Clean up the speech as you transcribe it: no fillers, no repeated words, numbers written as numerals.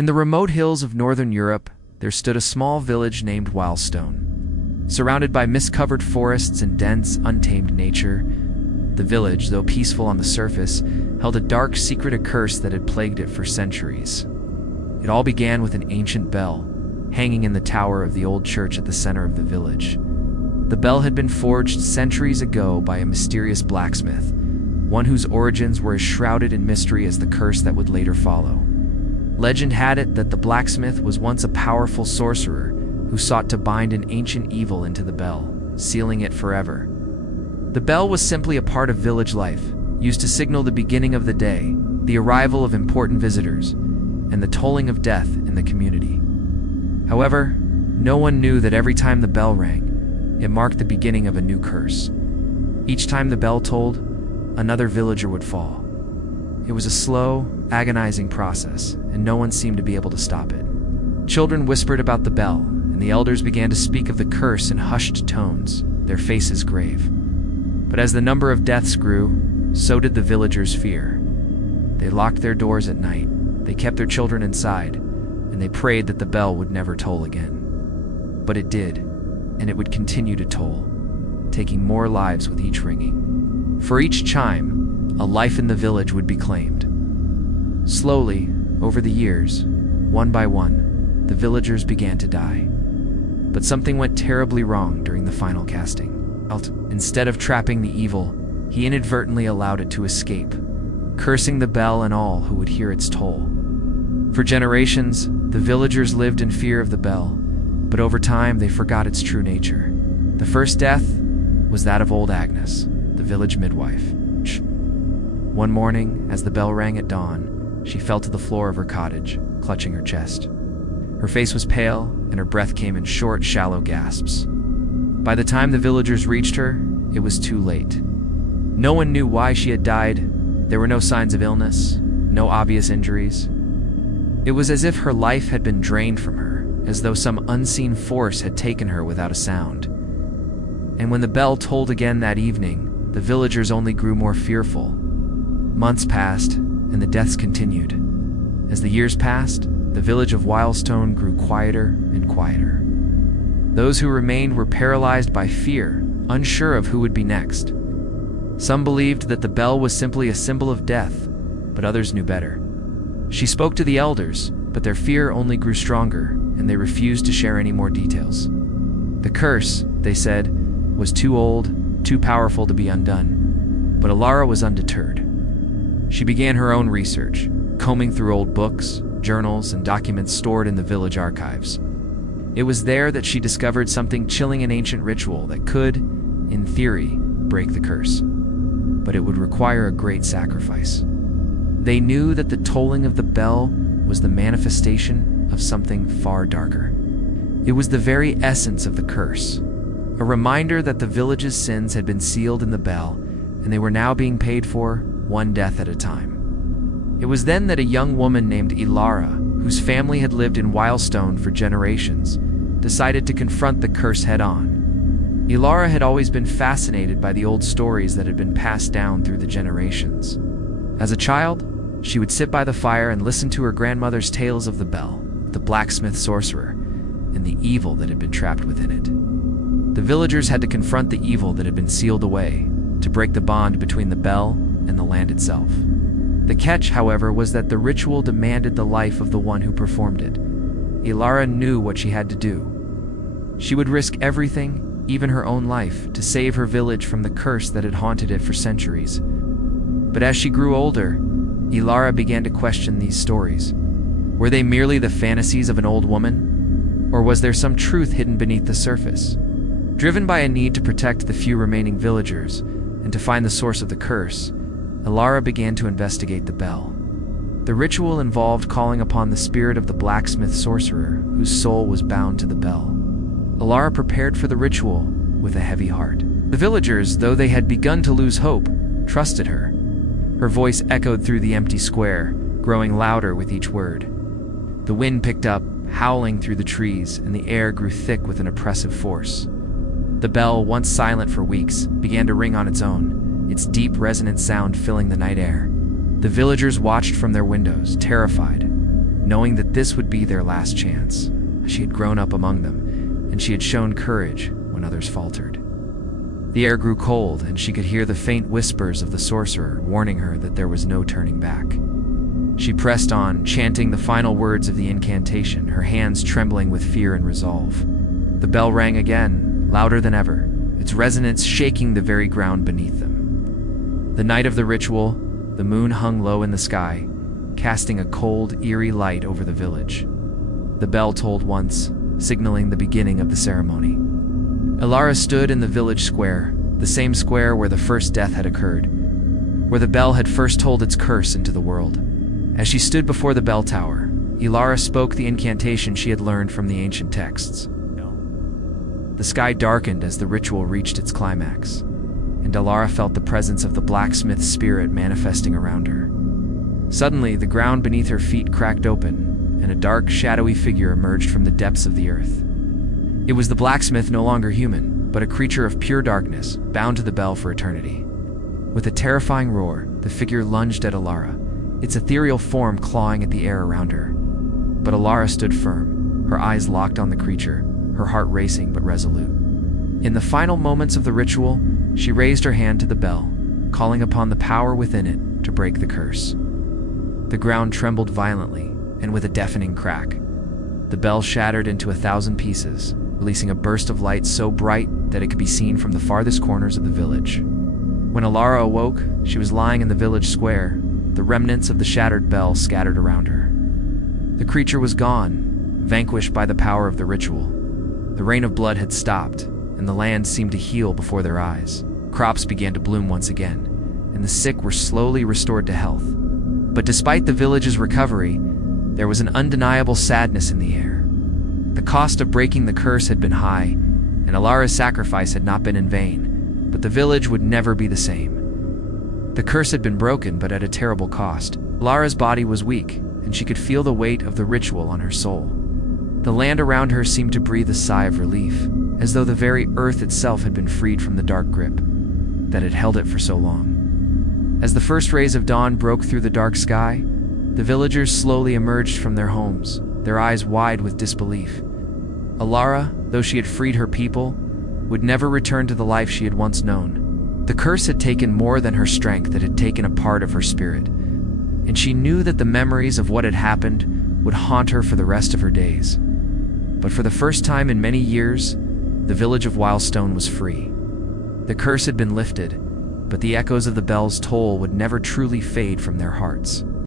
In the remote hills of northern Europe, there stood a small village named Wildstone. Surrounded by mist-covered forests and dense, untamed nature, the village, though peaceful on the surface, held a dark, secret curse that had plagued it for centuries. It all began with an ancient bell, hanging in the tower of the old church at the center of the village. The bell had been forged centuries ago by a mysterious blacksmith, one whose origins were as shrouded in mystery as the curse that would later follow. Legend had it that the blacksmith was once a powerful sorcerer who sought to bind an ancient evil into the bell, sealing it forever. The bell was simply a part of village life, used to signal the beginning of the day, the arrival of important visitors, and the tolling of death in the community. However, no one knew that every time the bell rang, it marked the beginning of a new curse. Each time the bell tolled, another villager would fall. It was a slow, agonizing process, and no one seemed to be able to stop it. Children whispered about the bell, and the elders began to speak of the curse in hushed tones, their faces grave. But as the number of deaths grew, so did the villagers' fear. They locked their doors at night, they kept their children inside, and they prayed that the bell would never toll again. But it did, and it would continue to toll, taking more lives with each ringing. For each chime, a life in the village would be claimed. Slowly, over the years, one by one, the villagers began to die. But something went terribly wrong during the final casting. Instead of trapping the evil, he inadvertently allowed it to escape, cursing the bell and all who would hear its toll. For generations, the villagers lived in fear of the bell, but over time they forgot its true nature. The first death was that of old Agnes, the village midwife. One morning, as the bell rang at dawn, she fell to the floor of her cottage, clutching her chest. Her face was pale, and her breath came in short, shallow gasps. By the time the villagers reached her, it was too late. No one knew why she had died. There were no signs of illness, no obvious injuries. It was as if her life had been drained from her, as though some unseen force had taken her without a sound. And when the bell tolled again that evening, the villagers only grew more fearful. Months passed, and the deaths continued. As the years passed, the village of Wildstone grew quieter and quieter. Those who remained were paralyzed by fear, unsure of who would be next. Some believed that the bell was simply a symbol of death, but others knew better. She spoke to the elders, but their fear only grew stronger, and they refused to share any more details. The curse, they said, was too old, too powerful to be undone. But Alara was undeterred. She began her own research, combing through old books, journals, and documents stored in the village archives. It was there that she discovered something chilling, an ancient ritual that could, in theory, break the curse. But it would require a great sacrifice. They knew that the tolling of the bell was the manifestation of something far darker. It was the very essence of the curse, a reminder that the village's sins had been sealed in the bell, and they were now being paid for, one death at a time. It was then that a young woman named Alara, whose family had lived in Wildstone for generations, decided to confront the curse head-on. Alara had always been fascinated by the old stories that had been passed down through the generations. As a child, she would sit by the fire and listen to her grandmother's tales of the bell, the blacksmith sorcerer, and the evil that had been trapped within it. The villagers had to confront the evil that had been sealed away, to break the bond between the bell and the land itself. The catch, however, was that the ritual demanded the life of the one who performed it. Alara knew what she had to do. She would risk everything, even her own life, to save her village from the curse that had haunted it for centuries. But as she grew older, Alara began to question these stories. Were they merely the fantasies of an old woman? Or was there some truth hidden beneath the surface? Driven by a need to protect the few remaining villagers and to find the source of the curse, Alara began to investigate the bell. The ritual involved calling upon the spirit of the blacksmith sorcerer whose soul was bound to the bell. Alara prepared for the ritual with a heavy heart. The villagers, though they had begun to lose hope, trusted her. Her voice echoed through the empty square, growing louder with each word. The wind picked up, howling through the trees, and the air grew thick with an oppressive force. The bell, once silent for weeks, began to ring on its own, its deep, resonant sound filling the night air. The villagers watched from their windows, terrified. knowing that this would be their last chance. She had grown up among them, and she had shown courage when others faltered. The air grew cold, and she could hear the faint whispers of the sorcerer warning her that there was no turning back. She pressed on, chanting the final words of the incantation, her hands trembling with fear and resolve. The bell rang again, louder than ever, its resonance shaking the very ground beneath them. The night of the ritual, the moon hung low in the sky, casting a cold, eerie light over the village. The bell tolled once, signaling the beginning of the ceremony. Ilara stood in the village square, the same square where the first death had occurred, where the bell had first told its curse into the world. As she stood before the bell tower, Ilara spoke the incantation she had learned from the ancient texts. The sky darkened as the ritual reached its climax, and Ilara felt the presence of the blacksmith's spirit manifesting around her. Suddenly, the ground beneath her feet cracked open, and a dark, shadowy figure emerged from the depths of the earth. It was the blacksmith, no longer human, but a creature of pure darkness, bound to the bell for eternity. With a terrifying roar, the figure lunged at Ilara, its ethereal form clawing at the air around her. But Ilara stood firm, her eyes locked on the creature, her heart racing but resolute. In the final moments of the ritual, she raised her hand to the bell, calling upon the power within it to break the curse. The ground trembled violently, and with a deafening crack, the bell shattered into 1,000 pieces, releasing a burst of light so bright that it could be seen from the farthest corners of the village. When Ilara awoke, she was lying in the village square, the remnants of the shattered bell scattered around her. The creature was gone, vanquished by the power of the ritual. The rain of blood had stopped, and the land seemed to heal before their eyes. Crops began to bloom once again, and the sick were slowly restored to health. But despite the village's recovery, there was an undeniable sadness in the air. The cost of breaking the curse had been high, and Ilara's sacrifice had not been in vain, but the village would never be the same. The curse had been broken, but at a terrible cost. Ilara's body was weak, and she could feel the weight of the ritual on her soul. The land around her seemed to breathe a sigh of relief, as though the very earth itself had been freed from the dark grip that had held it for so long. As the first rays of dawn broke through the dark sky, the villagers slowly emerged from their homes, their eyes wide with disbelief. Ilara, though she had freed her people, would never return to the life she had once known. The curse had taken more than her strength, it had taken a part of her spirit, and she knew that the memories of what had happened would haunt her for the rest of her days. But for the first time in many years, the village of Wildstone was free. The curse had been lifted, but the echoes of the bell's toll would never truly fade from their hearts.